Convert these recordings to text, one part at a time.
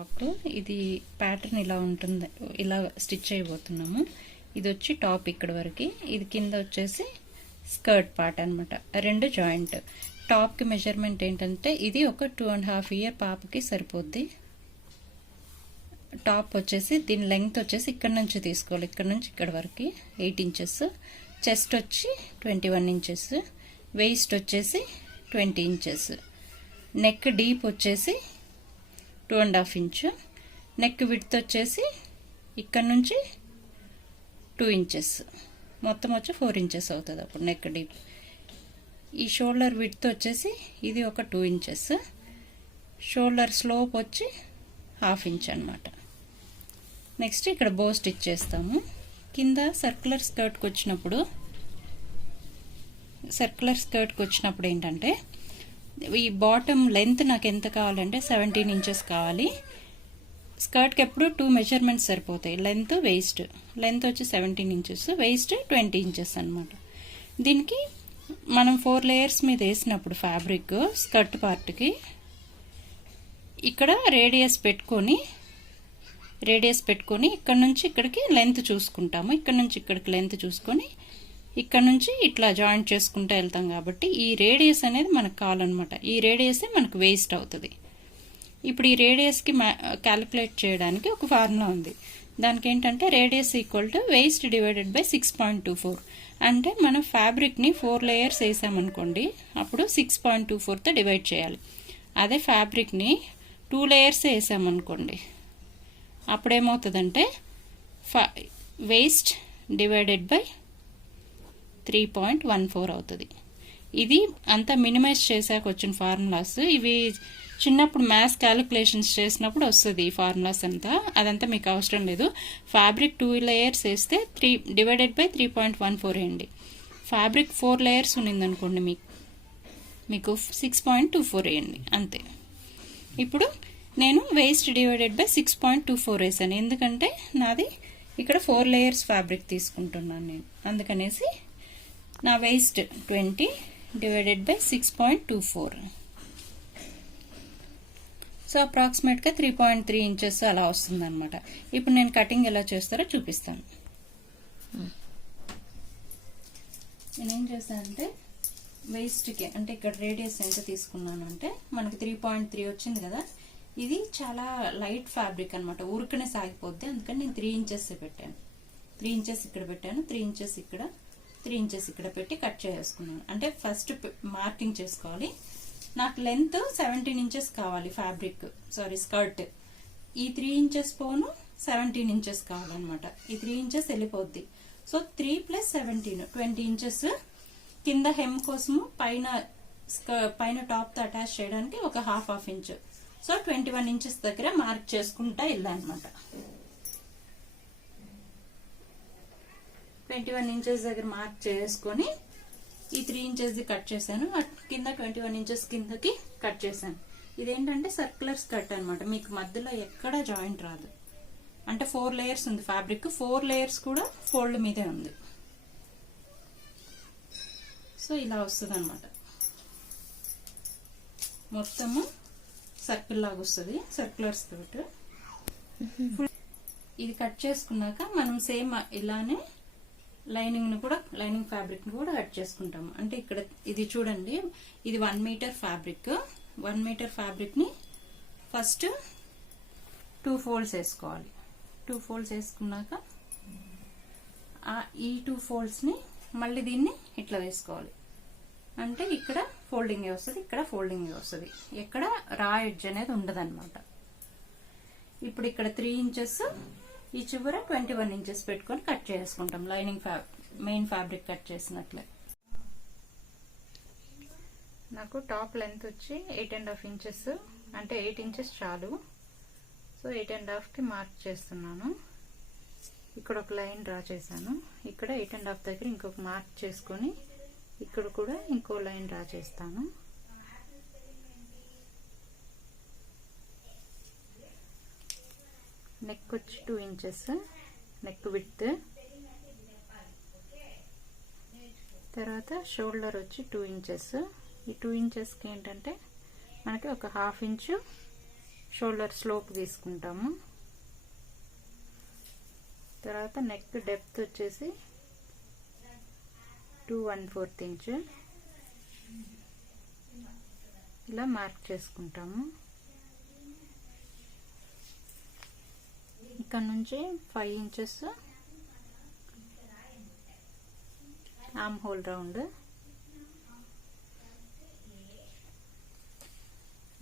Top ఇది pattern ఇలా ఉంటుంది, ఇలా స్టిచ్ అయిపోతున్నాము. ఇది వచ్చి టాప్ ఇక్కడ వరకు, ఇది కింద వచ్చేసి స్కర్ట్ పార్ట్ అనమాట. రెండు జాయింట్. టాప్కి మెజర్మెంట్ ఏంటంటే ఇది ఒక 2.5 ఇయర్ పాపకి సరిపోద్ది. టాప్ వచ్చేసి దీని లెంగ్త్ వచ్చేసి ఇక్కడ నుంచి తీసుకోవాలి, ఇక్కడ నుంచి ఇక్కడ వరకు 8 ఇంచెస్. చెస్ట్ వచ్చి 21 ఇంచెస్. వేస్ట్ వచ్చేసి 20 ఇంచెస్. నెక్ డీప్ వచ్చేసి 2.5 ఇంచ్. నెక్ విడ్త్ వచ్చేసి ఇక్కడ నుంచి 2 ఇంచెస్. మొత్తం వచ్చి 4 ఇంచెస్ అవుతుంది అప్పుడు నెక్ డీప్. ఈ షోల్డర్ విడ్త్ వచ్చేసి ఇది ఒక 2 ఇంచెస్. షోల్డర్ స్లోప్ వచ్చి 1/2 ఇంచ్ అనమాట. నెక్స్ట్ ఇక్కడ బో స్టిచ్ చేస్తాము. కింద సర్క్యులర్ స్కర్ట్కి వచ్చినప్పుడు ఏంటంటే ఈ బాటమ్ లెంత్ నాకు ఎంత కావాలంటే 17 ఇంచెస్ కావాలి. స్కర్ట్కి ఎప్పుడు 2 మెజర్మెంట్స్ సరిపోతాయి, లెంత్ వేస్ట్. లెంత్ వచ్చి 17 ఇంచెస్, వేస్ట్ 20 ఇంచెస్ అనమాట. దీనికి మనం 4 లేయర్స్ మీద వేసినప్పుడు ఫ్యాబ్రిక్ స్కర్ట్ పార్ట్కి ఇక్కడ రేడియస్ పెట్టుకొని ఇక్కడ నుంచి ఇక్కడికి లెంత్ చూసుకుంటాము. ఇక్కడ నుంచి ఇక్కడికి లెంత్ చూసుకొని ఇక్కడ నుంచి ఇట్లా జాయింట్ చేసుకుంటూ వెళ్తాం. కాబట్టి ఈ రేడియస్ అనేది మనకు కావాలన్నమాట. ఈ రేడియసే మనకు వేస్ట్ అవుతుంది. ఇప్పుడు ఈ రేడియస్కి క్యాలిక్యులేట్ చేయడానికి ఒక ఫార్ములా ఉంది. దానికి ఏంటంటే radius equal to waste divided by 6.24. అంటే మనం ఫ్యాబ్రిక్ని 4 లేయర్స్ వేసామనుకోండి, అప్పుడు 6.24తో డివైడ్ చేయాలి. అదే ఫ్యాబ్రిక్ని 2 లేయర్స్ వేసామనుకోండి, అప్పుడేమవుతుందంటే వేస్ట్ డివైడెడ్ బై 3.14 అవుతుంది. ఇది అంతా మినిమైజ్ చేశాక వచ్చిన ఫార్ములాస్. ఇవి చిన్నప్పుడు మ్యాథ్స్ క్యాలిక్యులేషన్స్ చేసినప్పుడు వస్తుంది ఈ ఫార్ములాస్ అంతా. అదంతా మీకు అవసరం లేదు. ఫ్యాబ్రిక్ 2 లేయర్స్ వేస్తే 3 డివైడెడ్ బై 3.14 వేయండి. ఫ్యాబ్రిక్ 4 లేయర్స్ ఉన్నిందనుకోండి, మీకు 6.24 వేయండి అంతే. ఇప్పుడు నేను వేస్ట్ డివైడెడ్ బై 6.24 వేసాను, ఎందుకంటే నాది ఇక్కడ 4 లేయర్స్ ఫ్యాబ్రిక్ తీసుకుంటున్నాను నేను. అందుకనేసి నా వేస్ట్ 20 డివైడెడ్ బై 6.24. సో అప్రాక్సిమేట్గా 3.3 ఇంచెస్ అలా వస్తుంది అనమాట. ఇప్పుడు నేను కటింగ్ ఎలా చేస్తారో చూపిస్తాను. నేనేం చేశానంటే వేస్ట్కి అంటే ఇక్కడ రేడియస్ ఎంత తీసుకున్నాను అంటే మనకి 3.3 వచ్చింది కదా. ఇది చాలా లైట్ ఫ్యాబ్రిక్ అనమాట, ఊరికనే సాగిపోద్ది. అందుకని నేను 3 ఇంచెస్ పెట్టాను. 3 ఇంచెస్ ఇక్కడ పెట్టాను, 3 ఇంచెస్ ఇక్కడ, 3 ఇంచెస్ ఇక్కడ పెట్టి కట్ చేసుకున్నాను. అంటే ఫస్ట్ మార్కింగ్ చేసుకోవాలి. నాకు లెంత్ 17 ఇంచెస్ కావాలి ఫ్యాబ్రిక్, స్కర్ట్. ఈ 3 ఇంచెస్ పోను 17 ఇంచెస్ కావాలన్నమాట. ఈ 3 ఇంచెస్ వెళ్ళిపోద్ది. So 3 + 17 20 inches. కింద హెమ్ కోసము పైన టాప్ తో అటాచ్ చేయడానికి ఒక హాఫ్ ఇంచ్. సో 21 ఇంచెస్ దగ్గర మార్క్ చేసుకుంటా వెళ్ళానమాట. 21 ఇంచెస్ దగ్గర మార్క్ చేసుకొని ఈ 3 ఇంచెస్ కట్ చేశాను. కింద 21 ఇంచెస్ కిందకి కట్ చేశాను. ఇదేంటంటే సర్క్యులర్ స్కర్ట్ అనమాట. మీకు మధ్యలో ఎక్కడ జాయింట్ రాదు. అంటే 4 లేయర్స్ ఉంది ఫ్యాబ్రిక్, 4 లేయర్స్ కూడా ఫోల్డ్ మీదే ఉంది. సో ఇలా వస్తుంది అనమాట. మొత్తము సర్కిల్ లాగా వస్తుంది, సర్క్యులర్ స్కర్ట్. ఇది కట్ చేసుకున్నాక మనం సేమ్ ఇలానే లైనింగ్ ఫ్యాబ్రిక్ ని కూడా కట్ చేసుకుంటాము. అంటే ఇక్కడ ఇది చూడండి, ఇది 1 మీటర్ ఫ్యాబ్రిక్. 1 మీటర్ ఫ్యాబ్రిక్ ని ఫస్ట్ 2 ఫోల్డ్స్ వేసుకోవాలి. 2 ఫోల్డ్స్ వేసుకున్నాక ఈ 2 ఫోల్డ్స్ ని మళ్ళీ దీన్ని ఇట్లా వేసుకోవాలి. అంటే ఇక్కడ ఫోల్డింగ్ వస్తుంది, ఇక్కడ ఫోల్డింగ్ వస్తుంది. ఎక్కడ రా ఎడ్జ్ అనేది ఉండదు అనమాట. ఇప్పుడు ఇక్కడ 3 ఇంచెస్, ఈ చివర 21 ఇంచెస్ పెట్టుకొని కట్ చేసుకుంటాం. మెయిన్ ఫ్యాబ్రిక్ కట్ చేసినట్లే. నాకు టాప్ లెంత్ వచ్చి 8.5 ఇంచెస్, అంటే 8 ఇంచెస్ చాలు. సో 8.5కి మార్క్ చేస్తున్నాను. ఇక్కడ ఒక లైన్ డ్రా చేశాను. ఇక్కడ 8.5 దగ్గర ఇంకొక మార్క్ చేసుకొని ఇక్కడ కూడా ఇంకో లైన్ డ్రా చేస్తాను. నెక్ వచ్చి 2 ఇంచెస్ నెక్ విడ్త్. తర్వాత షోల్డర్ వచ్చి 2 ఇంచెస్. ఈ 2 ఇంచెస్కి ఏంటంటే మనకి ఒక 1/2 ఇంచు షోల్డర్ స్లోప్ తీసుకుంటాము. తర్వాత నెక్ డెప్త్ వచ్చేసి 2 1/4 ఇంచ్ ఇలా మార్క్ చేసుకుంటాము. ఇక్కడ నుంచి 5 ఇంచెస్ ఆర్మ్ హోల్ రౌండ్.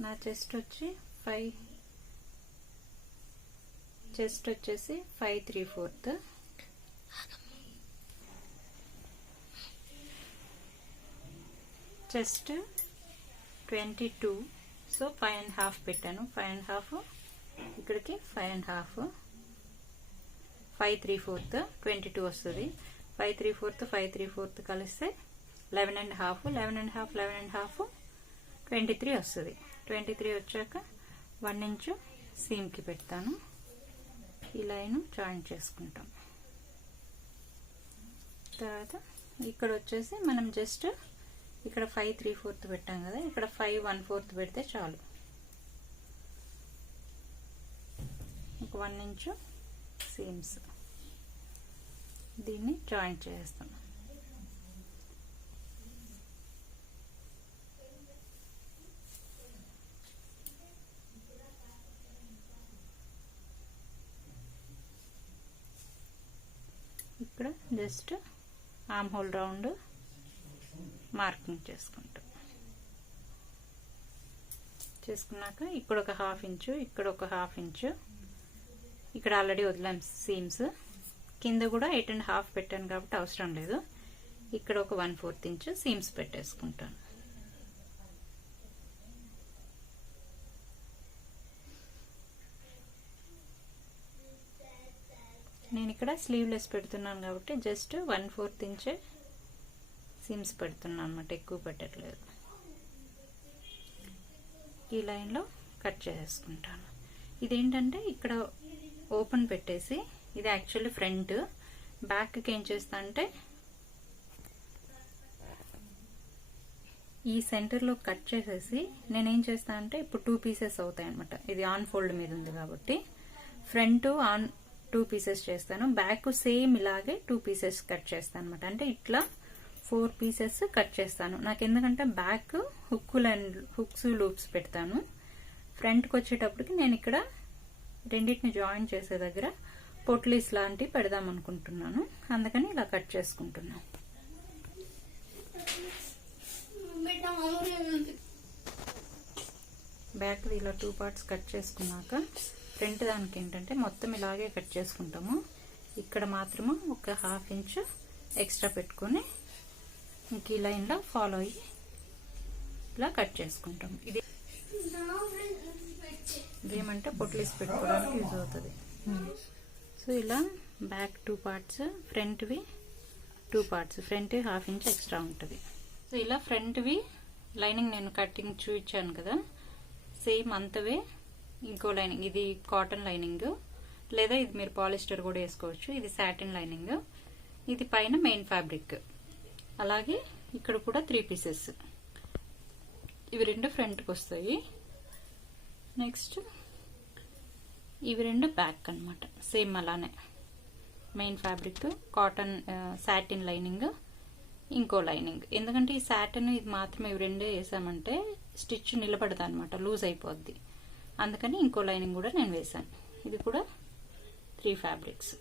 నా చెస్ట్ వచ్చి 5, చెస్ట్ వచ్చేసి 5 3/4. చెస్ట్ 22, సో 5 1/2 పెట్టాను. 5 1/2 ఇక్కడికి 5 1/2, 5 3/4 22 వస్తుంది. 5 3/4 5 3/4 కలిస్తే 11 1/2, 11 1/2 11 1/2 23 వస్తుంది. 23 వచ్చాక 1 ఇంచు సీమ్కి పెడతాను. ఈ లైన్ జాయిన్ చేసుకుంటాం. తర్వాత ఇక్కడ వచ్చేసి మనం జస్ట్ ఇక్కడ 5 3/4 పెట్టాం కదా, ఇక్కడ 5 1/4 పెడితే చాలు. ఒక 1 ఇంచు సీమ్స్ దీన్ని జాయిన్ చేస్తాం. ఇక్కడ just arm whole round marking చేసుకున్నాక ఇక్కడ ఒక 1/2 ఇంచు, ఇక్కడ ఒక 1/2 ఇంచు, ఇక్కడ ఆల్రెడీ వదిలాం సీమ్స్. కింద కూడా 8 1/2 పెట్టాను కాబట్టి అవసరం లేదు. ఇక్కడ ఒక 1/4 ఇంచు సీమ్స్ పెట్టేసుకుంటాను. నేను ఇక్కడ స్లీవ్లెస్ పెడుతున్నాను కాబట్టి జస్ట్ 1/4 ఇంచ్ సీమ్స్ పెడుతున్నాను అన్నమాట, ఎక్కువ పెట్టట్లేదు. ఈ లైన్లో కట్ చేసుకుంటాను. ఇదేంటంటే ఇక్కడ ఓపెన్ పెట్టేసి, ఇది యాక్చువల్లీ ఫ్రంట్, బ్యాక్కి ఏం చేస్తా అంటే ఈ సెంటర్లో కట్ చేసేసి నేనేం చేస్తా అంటే ఇప్పుడు 2 పీసెస్ అవుతాయి అనమాట. ఇది ఆన్ ఫోల్డ్ మీద ఉంది కాబట్టి ఫ్రంట్ ఆన్ 2 పీసెస్ చేస్తాను, బ్యాక్ సేమ్ ఇలాగే 2 పీసెస్ కట్ చేస్తాను అనమాట. అంటే ఇట్లా 4 పీసెస్ కట్ చేస్తాను. నాకు ఎందుకంటే బ్యాక్ హుక్స్ లూప్స్ పెడతాను. ఫ్రంట్కి వచ్చేటప్పటికి నేను ఇక్కడ రెండింటిని జాయిన్ చేసే దగ్గర పొట్లీస్ లాంటివి పెడదాం అనుకుంటున్నాను, అందుకని ఇలా కట్ చేసుకుంటున్నాను. బ్యాక్ ఇలా 2 పార్ట్స్ కట్ చేసుకున్నాక ఫ్రంట్ దానికి ఏంటంటే మొత్తం ఇలాగే కట్ చేసుకుంటాము. ఇక్కడ మాత్రము ఒక 1/2 ఇంచ్ ఎక్స్ట్రా పెట్టుకొని ఇంక ఈ లైన్లో ఫాలో అయ్యి ఇలా కట్ చేసుకుంటాము. ఇది ఏమంటే పొట్లీస్ పెట్టుకోవడానికి యూజ్ అవుతుంది. సో ఇలా బ్యాక్ 2 పార్ట్స్, ఫ్రంట్వి 2 పార్ట్స్, ఫ్రంట్ 1/2 ఇంచ్ ఎక్స్ట్రా ఉంటుంది. సో ఇలా ఫ్రంట్వి లైనింగ్ నేను కటింగ్ చూపించాను కదా, సేమ్ అంతవే ఇంకో లైనింగ్. ఇది కాటన్ లైనింగ్, లేదా ఇది మీరు పాలిస్టర్ కూడా వేసుకోవచ్చు. ఇది సాటిన్ లైనింగ్, ఇది పైన మెయిన్ ఫ్యాబ్రిక్. అలాగే ఇక్కడ కూడా 3 పీసెస్, ఇవి 2 ఫ్రంట్కి వస్తాయి. నెక్స్ట్ ఇవి 2 బ్యాక్ అన్నమాట, సేమ్ అలానే main fabric, cotton satin lining, ఇంకో లైనింగ్. ఎందుకంటే ఈ సాటిన్ ఇది మాత్రమే ఇవి 2 వేసామంటే స్టిచ్ నిలబడదు అనమాట, లూజ్ అయిపోద్ది. అందుకని ఇంకో లైనింగ్ కూడా నేను వేసాను. ఇది కూడా 3 ఫ్యాబ్రిక్స్,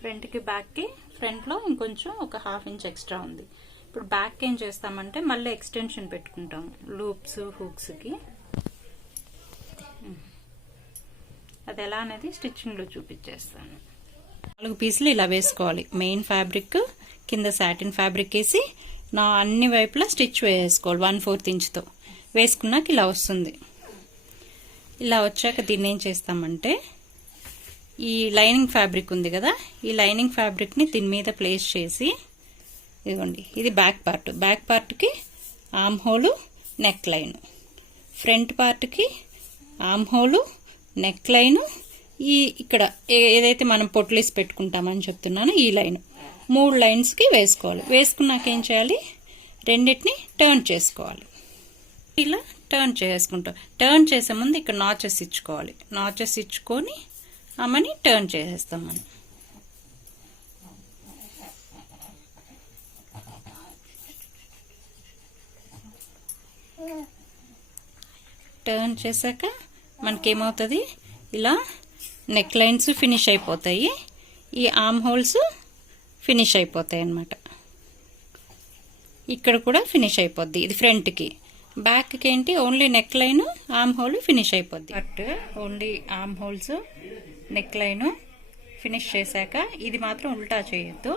ఫ్రంట్కి బ్యాక్కి. ఫ్రంట్లో ఇంకొంచెం ఒక 1/2 ఇంచ్ ఎక్స్ట్రా ఉంది. ఇప్పుడు బ్యాక్ ఏం చేస్తామంటే మళ్ళీ ఎక్స్టెన్షన్ పెట్టుకుంటాము లూప్స్ హుక్స్కి. అది ఎలా అనేది స్టిచ్చింగ్లో చూపించేస్తాను. 4 పీసులు ఇలా వేసుకోవాలి. మెయిన్ ఫ్యాబ్రిక్ కింద సాటిన్ ఫ్యాబ్రిక్ వేసి నా అన్ని వైపులా స్టిచ్ వేసుకోవాలి 1/4 ఇంచ్తో. వేసుకున్నాక ఇలా వస్తుంది. ఇలా వచ్చాక దీన్ని ఏం చేస్తామంటే ఈ లైనింగ్ ఫ్యాబ్రిక్ ఉంది కదా, ఈ లైనింగ్ ఫ్యాబ్రిక్ని దీని మీద ప్లేస్ చేసి, ఇదిగోండి ఇది బ్యాక్ పార్ట్, బ్యాక్ పార్ట్కి arm hole neck line, front పార్ట్కి ఆర్మ్ హోలు నెక్ లైన్, ఈ ఇక్కడ ఏదైతే మనం పొట్లీస్ పెట్టుకుంటామని చెప్తున్నానో ఈ లైన్, 3 లైన్స్కి వేసుకోవాలి. వేసుకున్నాక ఏం చేయాలి, రెండింటిని టర్న్ చేసుకోవాలి. ఇలా టర్న్ చేసుకుంటాం. టర్న్ చేసే ముందు ఇక్కడ నాచెస్ ఇచ్చుకోవాలి. నాచెస్ ఇచ్చుకొని ఆమెని టర్న్ చేసేస్తాం మనం. టర్న్ చేశాక మనకేమవుతుంది, ఇలా నెక్ లైన్స్ ఫినిష్ అయిపోతాయి, ఈ ఆర్మ్ హోల్స్ ఫినిష్ అయిపోతాయి అన్నమాట. ఇక్కడ కూడా ఫినిష్ అయిపోద్ది. ఇది ఫ్రంట్కి. బ్యాక్కి ఏంటి, only neckline armhole finish అయిపోద్ది. But only armholes neckline finish చేశాక ఇది మాత్రం ఉల్టా చేయొద్దు.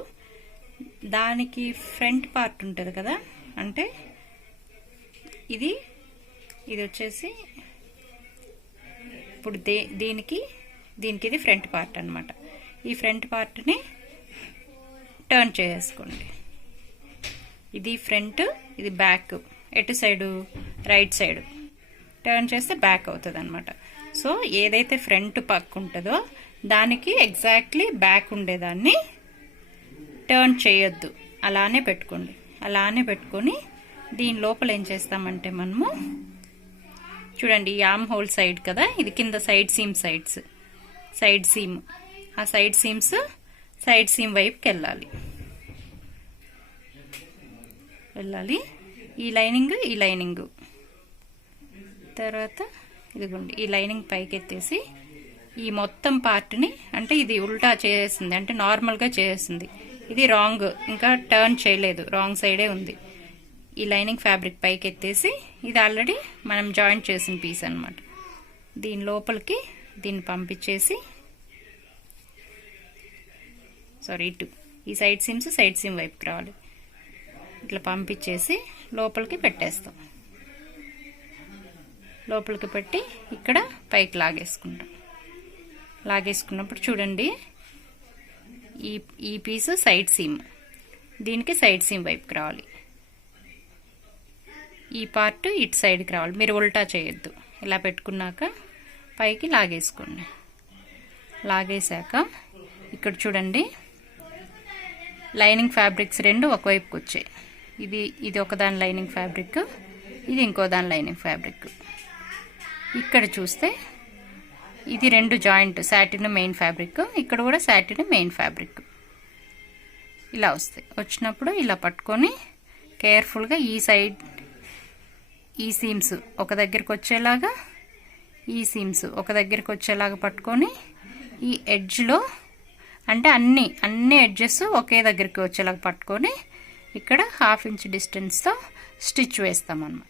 దానికి ఫ్రంట్ పార్ట్ ఉంటుంది కదా, అంటే ఇది వచ్చేసి ఇప్పుడు దీనికి ఇది ఫ్రంట్ పార్ట్ అన్నమాట. ఈ ఫ్రంట్ పార్ట్ని టర్న్ చేసుకోండి. ఇది ఫ్రంట్, ఇది బ్యాక్. ఎటు సైడు, రైట్ సైడ్ టర్న్ చేస్తే బ్యాక్ అవుతుంది అనమాట. సో ఏదైతే ఫ్రంట్ పక్క ఉంటుందో దానికి ఎగ్జాక్ట్లీ బ్యాక్ ఉండేదాన్ని టర్న్ చేయొద్దు, అలానే పెట్టుకోండి. అలానే పెట్టుకొని దీని లోపల ఏం చేస్తామంటే మనము చూడండి, ఈ ఆర్మ్ హోల్ సైడ్ కదా, ఇది కింద సైడ్ సీమ్ సైడ్ సీమ్. ఆ సైడ్ సీమ్ వైపుకి వెళ్ళాలి. ఈ లైనింగ్ తర్వాత ఇదిగోండి, ఈ లైనింగ్ పైకి ఎత్తేసి ఈ మొత్తం పార్ట్ని, అంటే ఇది ఉల్టా చేసేసింది, అంటే నార్మల్గా చేసేసింది. ఇది రాంగ్, ఇంకా టర్న్ చేయలేదు, రాంగ్ సైడే ఉంది. ఈ లైనింగ్ ఫ్యాబ్రిక్ పైకి ఎత్తేసి, ఇది ఆల్రెడీ మనం జాయింట్ చేసిన పీస్ అన్నమాట. దీని లోపలికి దీన్ని పంపించేసి, ఇటు ఈ సైడ్ సీమ్ వైపుకి రావాలి. ఇట్లా పంపించేసి లోపలికి పెట్టేస్తాం. లోపలికి పెట్టి ఇక్కడ పైకి లాగేసుకుంటాం. లాగేసుకున్నప్పుడు చూడండి, ఈ పీసు సైడ్ సీమ్, దీనికి సైడ్ సీమ్ వైపుకి రావాలి. ఈ పార్ట్ ఇటు సైడ్కి రావాలి. మీరు ఉల్టా చేయొద్దు. ఇలా పెట్టుకున్నాక పైకి లాగేసుకోండి. లాగేశాక ఇక్కడ చూడండి, లైనింగ్ ఫ్యాబ్రిక్స్ రెండు ఒకవైపుకి వచ్చాయి. ఇది ఒకదాని లైనింగ్ ఫ్యాబ్రిక్, ఇది ఇంకో దాని లైనింగ్ ఫ్యాబ్రిక్. ఇక్కడ చూస్తే ఇది రెండు జాయింట్, సాటిన్ మెయిన్ ఫ్యాబ్రిక్, ఇక్కడ కూడా సాటిన్ మెయిన్ ఫ్యాబ్రిక్. ఇలా వస్తాయి. వచ్చినప్పుడు ఇలా పట్టుకొని కేర్ఫుల్గా ఈ సీమ్స్ ఒక దగ్గరికి వచ్చేలాగా, ఈ సీమ్స్ ఒక దగ్గరికి వచ్చేలాగా పట్టుకొని, ఈ ఎడ్జ్లో అంటే అన్ని ఎడ్జెస్ ఒకే దగ్గరికి వచ్చేలాగా పట్టుకొని ఇక్కడ 1/2 ఇంచ్ డిస్టెన్స్తో స్టిచ్ వేస్తామన్నమాట.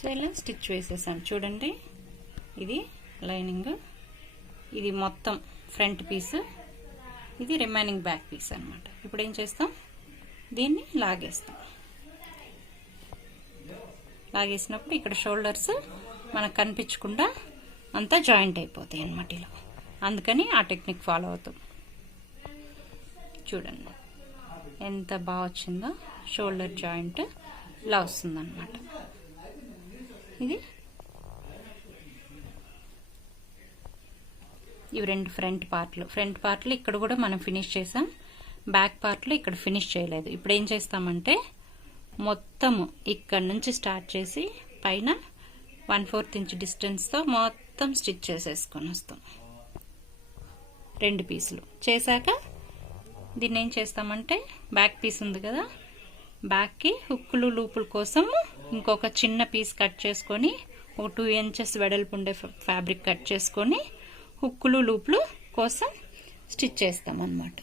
సో ఇలా స్టిచ్ వేసేసాం. చూడండి, ఇది లైనింగ్, ఇది మొత్తం ఫ్రంట్ పీస్, ఇది రిమైనింగ్ బ్యాక్ పీస్ అన్నమాట. ఇప్పుడు ఏం చేస్తాం, దీన్ని లాగేస్తాం. లాగేసినప్పుడు ఇక్కడ షోల్డర్స్ మనకు కనిపించకుండా అంతా జాయింట్ అయిపోతాయి అన్నమాట ఇలా. అందుకని ఆ టెక్నిక్ ఫాలో అవుతాం. చూడండి ఎంత బాగా వచ్చిందో, షోల్డర్ జాయింట్ ఇలా వస్తుందన్నమాట. ఇవి రెండు ఫ్రంట్ పార్ట్లు ఇక్కడ కూడా మనం ఫినిష్ చేసాం. బ్యాక్ పార్ట్లో ఇక్కడ ఫినిష్ చేయలేదు. ఇప్పుడు ఏం చేస్తామంటే మొత్తము ఇక్కడ నుంచి స్టార్ట్ చేసి పైన 1/4 ఇంచ్ డిస్టెన్స్తో మొత్తం స్టిచ్ చేసేసుకొని వస్తాం. రెండు పీసులు చేశాక దీన్ని ఏం చేస్తామంటే, బ్యాక్ పీస్ ఉంది కదా, బ్యాక్కి హుక్కులు లూపుల కోసం ఇంకొక చిన్న పీస్ కట్ చేసుకొని, ఒక 2 ఇంచెస్ వెడల్పు ఉండే ఫ్యాబ్రిక్ కట్ చేసుకొని హుక్కులు లూపులు కోసం స్టిచ్ చేస్తాం అన్నమాట.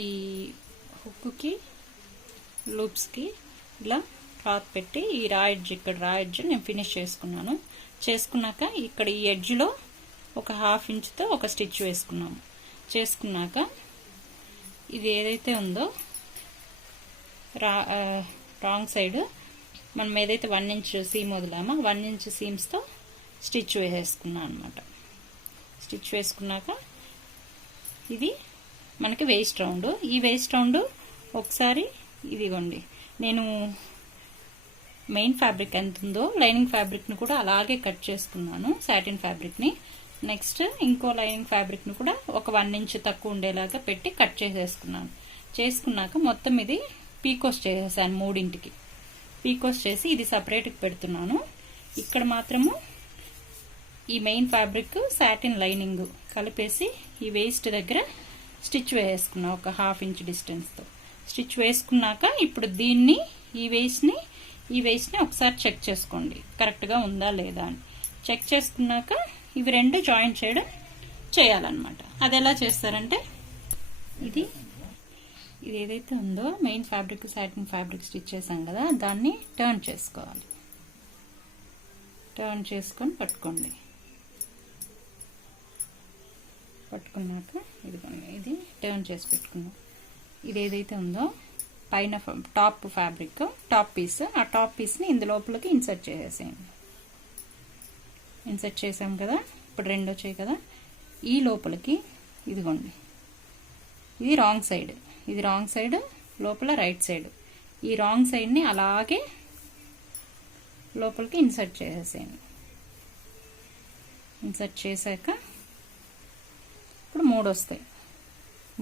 ఈ హుక్కి లూప్స్కి ఇలా క్లాత్ పెట్టి ఈ రా ఎడ్జ్, ఇక్కడ రా ఎడ్జ్ నేను ఫినిష్ చేసుకున్నాక ఇక్కడ ఈ ఎడ్జ్లో ఒక 1/2 ఇంచ్తో ఒక స్టిచ్ చేసుకున్నాక ఇది ఏదైతే ఉందో రాంగ్ సైడ్ మనం ఏదైతే 1 ఇంచ్ సీమ్ వదిలామో 1 ఇంచ్ సీమ్స్తో స్టిచ్ వేసేసుకున్నాను అనమాట. స్టిచ్ వేసుకున్నాక ఇది మనకి వేస్ట్ రౌండ్. ఈ వేస్ట్ రౌండ్ ఒకసారి ఇదిగోండి, నేను మెయిన్ ఫ్యాబ్రిక్ ఎంత ఉందో లైనింగ్ ఫ్యాబ్రిక్ని కూడా అలాగే కట్ చేసుకున్నాను, సాటిన్ ఫ్యాబ్రిక్ని. నెక్స్ట్ ఇంకో లైనింగ్ ఫ్యాబ్రిక్ని కూడా ఒక 1 ఇంచ్ తక్కువ ఉండేలాగా పెట్టి కట్ చేసేసుకున్నాను. చేసుకున్నాక మొత్తం ఇది పీకోస్ చేసేసాను, 3ంటికి పీకోస్ చేసి ఇది సపరేట్గా పెడుతున్నాను. ఇక్కడ మాత్రము ఈ మెయిన్ ఫ్యాబ్రిక్ సాటిన్ లైనింగ్ కలిపేసి ఈ వేస్ట్ దగ్గర స్టిచ్ వేసుకున్నా ఒక 1/2 ఇంచ్ డిస్టెన్స్తో. స్టిచ్ వేసుకున్నాక ఇప్పుడు దీన్ని ఈ వేస్ట్ని ఒకసారి చెక్ చేసుకోండి కరెక్ట్గా ఉందా లేదా అని. చెక్ చేసుకున్నాక ఇవి 2 జాయిన్ చేయడం చేయాలన్నమాట. అది ఎలా చేస్తారంటే ఇది ఏదైతే ఉందో main fabric satin fabric stitch చేసాం కదా, దాన్ని టర్న్ చేసుకోవాలి. టర్న్ చేసుకొని పట్టుకోండి. పట్టుకున్నాక ఇది టర్న్ చేసి పెట్టుకున్నాం. ఇది ఏదైతే ఉందో పైన టాప్ ఫ్యాబ్రిక్ టాప్ పీస్, ఆ టాప్ పీస్ని ఇందు లోపలికి ఇన్సర్ట్ చేసేసేయండి. ఇన్సర్ట్ చేసాం కదా, ఇప్పుడు 2 వచ్చాయి కదా. ఈ లోపలికి ఇదిగోండి, ఇది రాంగ్ సైడ్, ఇది రాంగ్ సైడ్, లోపల రైట్ సైడ్. ఈ రాంగ్ సైడ్ని అలాగే లోపలికి ఇన్సర్ట్ చేసేసేయండి. ఇన్సర్ట్ చేశాక ఇప్పుడు 3 వస్తాయి,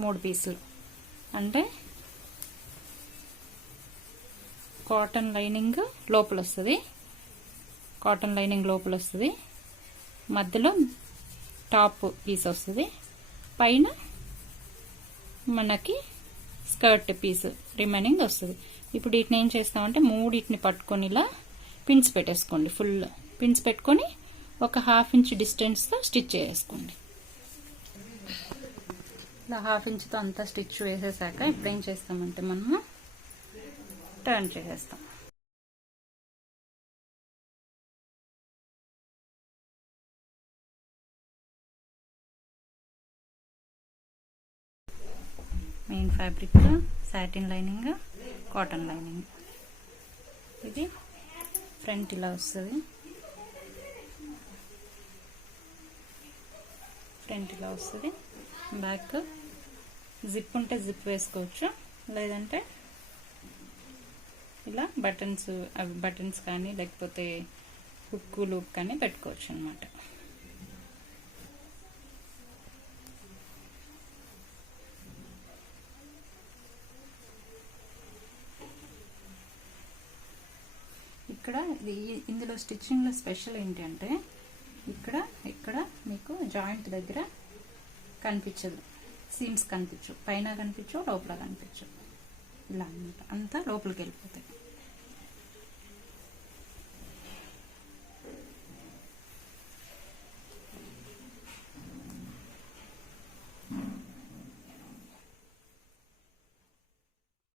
3 పీసులు. అంటే కాటన్ లైనింగ్ లోపల వస్తుంది, కాటన్ లైనింగ్ లోపల వస్తుంది, మధ్యలో టాప్ పీస్ వస్తుంది, పైన మనకి స్కర్ట్ పీస్ రిమైనింగ్ వస్తుంది. ఇప్పుడు వీటిని ఏం చేస్తామంటే 3 పట్టుకొని ఇలా పిన్స్ పెట్టేసుకోండి. ఫుల్ పిన్స్ పెట్టుకొని ఒక 1/2 ఇంచ్ డిస్టెన్స్తో స్టిచ్ చేసుకోండి. ఇలా 1/2 ఇంచ్తో అంతా స్టిచ్ వేసేసాక ఇప్పుడు ఏం చేస్తామంటే మనము టర్న్ చేసేస్తాం. Main fabric satin lining, cotton lining. ఇది ఫ్రంట్ ఇలా వస్తుంది, ఫ్రంట్ ఇలా వస్తుంది. బ్యాక్ జిప్ ఉంటే జిప్ వేసుకోవచ్చు, లేదంటే ఇలా బటన్స్, అవి బటన్స్ కానీ లేకపోతే హుక్ లూప్ కానీ పెట్టుకోవచ్చు అన్నమాట. ఇక్కడ ఇందులో స్టిచ్చింగ్లో స్పెషల్ ఏంటి అంటే ఇక్కడ మీకు జాయింట్ దగ్గర కనిపించదు, సీమ్స్ కనిపించు, పైన కనిపించు, లోపల కనిపించు, ఇలా అన్నమాట. అంతా లోపలికి వెళ్ళిపోతాయి.